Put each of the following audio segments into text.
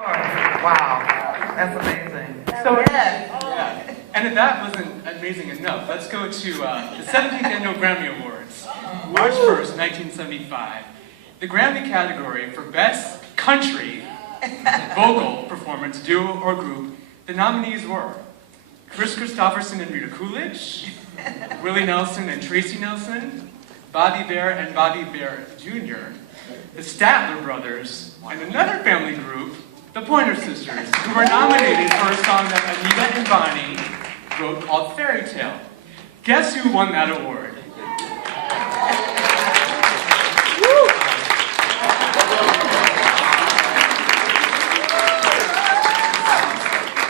Wow, that's amazing. So, Yeah. And if that wasn't amazing enough, let's go to the 17th Annual Grammy Awards, March 1st, 1975. The Grammy category for Best Country Vocal Performance, Duo or Group, the nominees were Chris Christopherson and Rita Coolidge, Willie Nelson and Tracy Nelson, Bobby Bear and Bobby Bear Jr., the Statler Brothers, and another family group, the Pointer Sisters, who were nominated for a song that Anita and Bonnie wrote called Fairy Tale. Guess who won that award?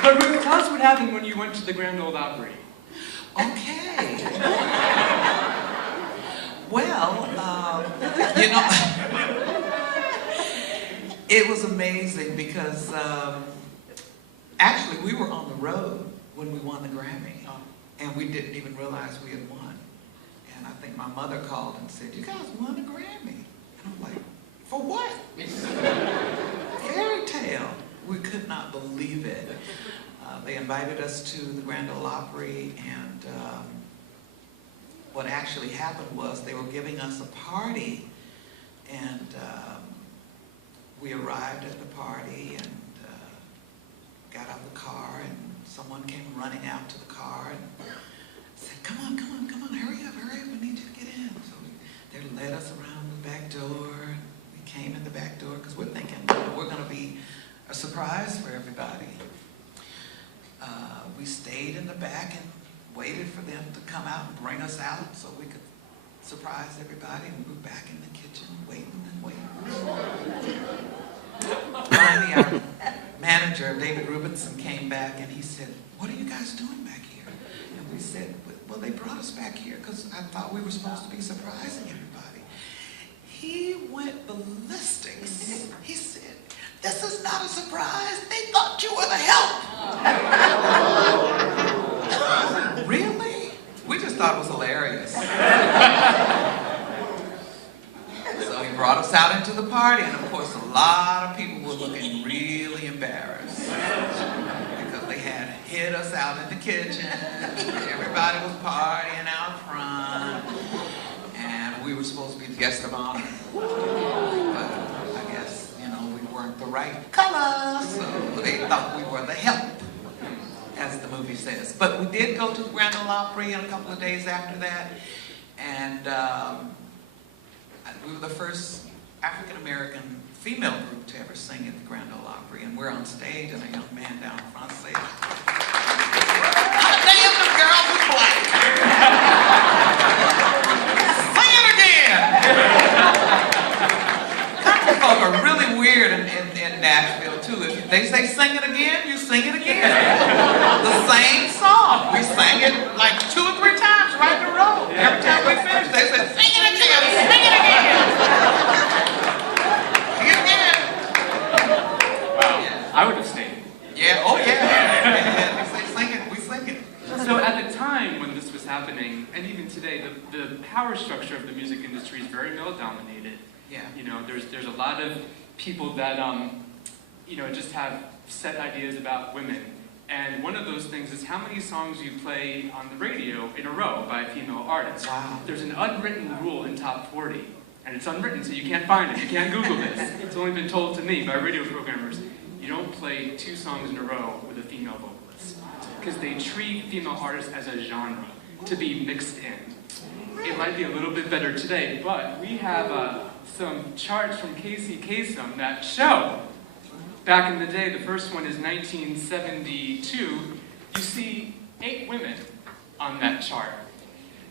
But Ruth, tell us what happened when you went to the Grand Ole Opry. okay. Well, you know, it was amazing because actually we were on the road when we won the Grammy, and we didn't even realize we had won. And I think my mother called and said, "You guys won a Grammy." And I'm like, "For what?" Fairy Tale. We could not believe it. They invited us to the Grand Ole Opry, and what actually happened was they were giving us a party, and we arrived at the party and got out of the car, and someone came running out to the car and said, come on, hurry up, we need you to get in. So they led us around the back door. We came in the back door because we're thinking, we're going to be a surprise for everybody. We stayed in the back and waited for them to come out and bring us out so we could surprise everybody. And we were back in the kitchen waiting and waiting. Finally, our manager, David Rubinson, came back and he said, "What are you guys doing back here?" And we said, "Well, they brought us back here because I thought we were supposed to be surprising everybody." He went ballistics. He said, "This is not a surprise. They thought you were the help." Really? We just thought it was hilarious. So he brought us out into the party, and of course a lot of people were looking really embarrassed because they had hid us out in the kitchen. Everybody was partying out front, and we were supposed to be the guest of honor. But I guess, we weren't the right color, so they thought we were the help, as the movie says. But we did go to the Grand Ole Opry a couple of days after that, and we were the first African-American female group to ever sing at the Grand Ole Opry, and we're on stage, and a young man down front says, "Hot damn, them girls was black. Sing it again." Country folk are really weird in Nashville, too. If they say sing it again, you sing it again. The same song. We sang it like 2 or 3 times right in a row. Every time we finished, they said, "Sing it again, sing it again." Sing it again. Wow. Yeah. I would have stayed. Yeah, oh yeah. They say sing it, we sing it. So at the time when this was happening, and even today, the power structure of the music industry is very male-dominated. Yeah. There's a lot of people that just have set ideas about women. And one of those things is how many songs you play on the radio in a row by a female artist. Wow. There's an unwritten rule in Top 40, and it's unwritten, so you can't find it. You can't Google this. It's only been told to me by radio programmers. You don't play 2 songs in a row with a female vocalist, because they treat female artists as a genre to be mixed in. It might be a little bit better today, but we have some charts from Casey Kasem that show back in the day. The first one is 1972. You see 8 women on that chart.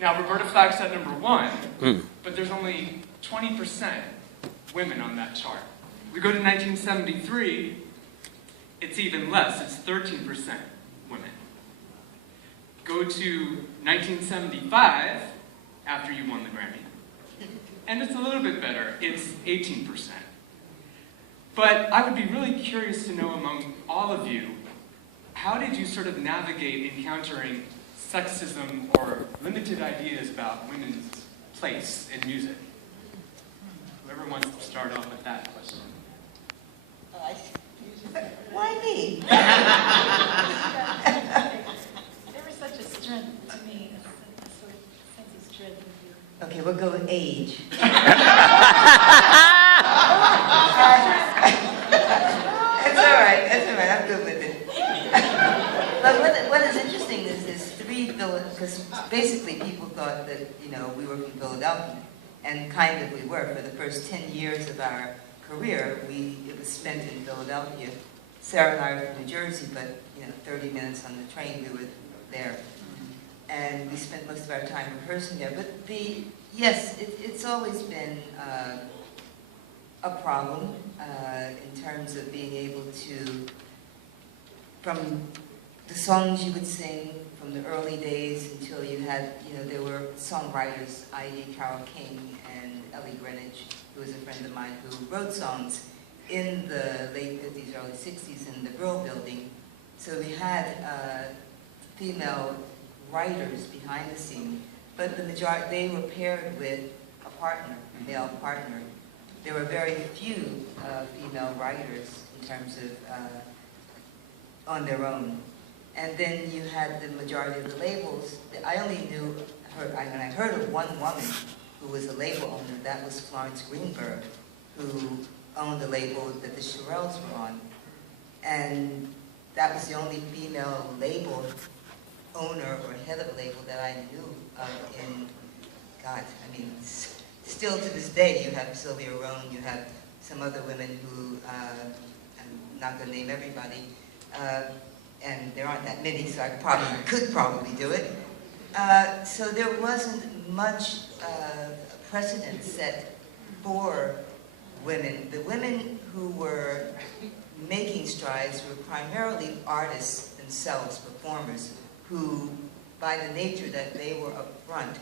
Now, Roberta Flack's at number 1, but there's only 20% women on that chart. We go to 1973, it's even less. It's 13% women. Go to 1975, after you won the Grammy, and it's a little bit better. It's 18%. But I would be really curious to know among all of you, how did you sort of navigate encountering sexism or limited ideas about women's place in music? Whoever wants to start off with that question. age. That's all right, I'm good with it. But what is interesting is there's because basically people thought that, you know, we were from Philadelphia, and kind of we were. For the first 10 years of our career, it was spent in Philadelphia. Sarah and I are from New Jersey, but, you know, 30 minutes on the train, we were there. And we spent most of our time rehearsing there. But yes, it's always been a problem in terms of being able to, from the songs you would sing from the early days until you had, you know, there were songwriters, i.e. Carole King and Ellie Greenwich, who was a friend of mine, who wrote songs in the late 50s, early 60s in the Brill Building. So we had female writers behind the scene, but the majority, they were paired with a partner, a male partner. There were very few female writers in terms of on their own. And then you had the majority of the labels. I only knew her, I heard of one woman who was a label owner. That was Florence Greenberg, who owned the label that the Shirelles were on. And that was the only female label owner or head of a label that I knew of in, God, I mean, still to this day you have Sylvia Rohn, you have some other women who, I'm not going to name everybody, and there aren't that many, so I could probably do it. So there wasn't much precedent set for women. The women who were making strides were primarily artists themselves, performers, who, by the nature that they were up front,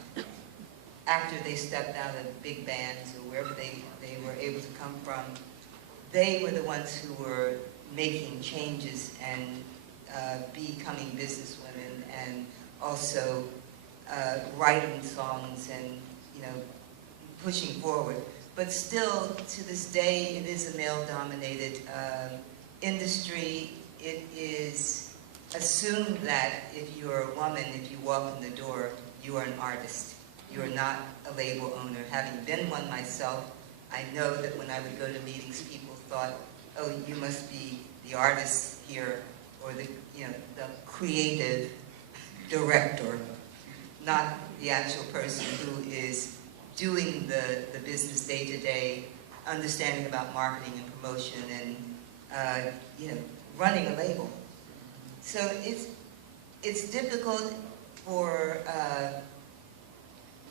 after they stepped out of big bands or wherever they were able to come from, they were the ones who were making changes and becoming businesswomen, and also writing songs and, you know, pushing forward. But still, to this day, it is a male-dominated industry. It is assumed that if you're a woman, if you walk in the door, you are an artist. You are not a label owner. Having been one myself, I know that when I would go to meetings, people thought, oh, you must be the artist here, or the, you know, the creative director, not the actual person who is doing the business day to day, understanding about marketing and promotion and, you know, running a label. So it's difficult for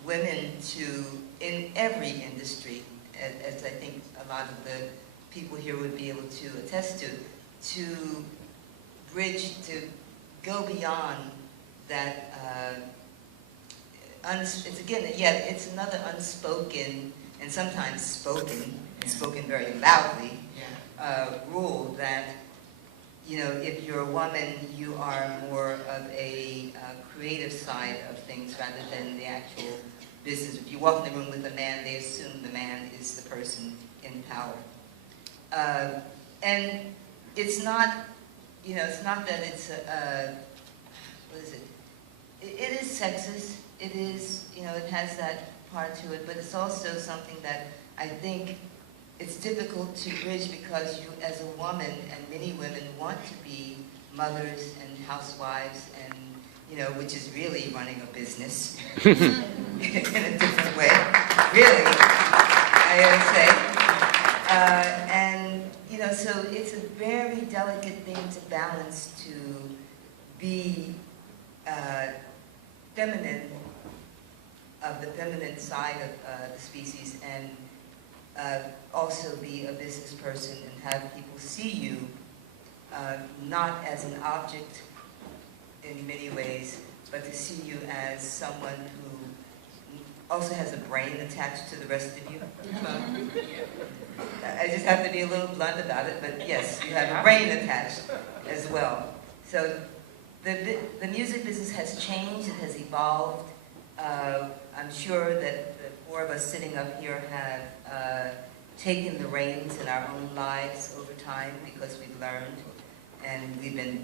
women to, in every industry, as I think a lot of the people here would be able to attest to bridge, to go beyond that, it's again, yeah, it's another unspoken, and sometimes spoken, and spoken very loudly, rule that, you know, if you're a woman, you are more of a creative side of things rather than the actual business. If you walk in the room with a man, they assume the man is the person in power. And it's not, you know, it's not that it's what is it? It is sexist. It is, you know, it has that part to it, but it's also something that I think it's difficult to bridge because you, as a woman, and many women want to be mothers and housewives, and, you know, which is really running a business in a different way, really, I gotta say. And, you know, so it's a very delicate thing to balance, to be feminine, of the feminine side of the species, and also be a business person and have people see you not as an object in many ways, but to see you as someone who also has a brain attached to the rest of you. I just have to be a little blunt about it, but yes, you have a brain attached as well. So the music business has changed, it has evolved. I'm sure that the four of us sitting up here have taken the reins in our own lives over time because we've learned and we've been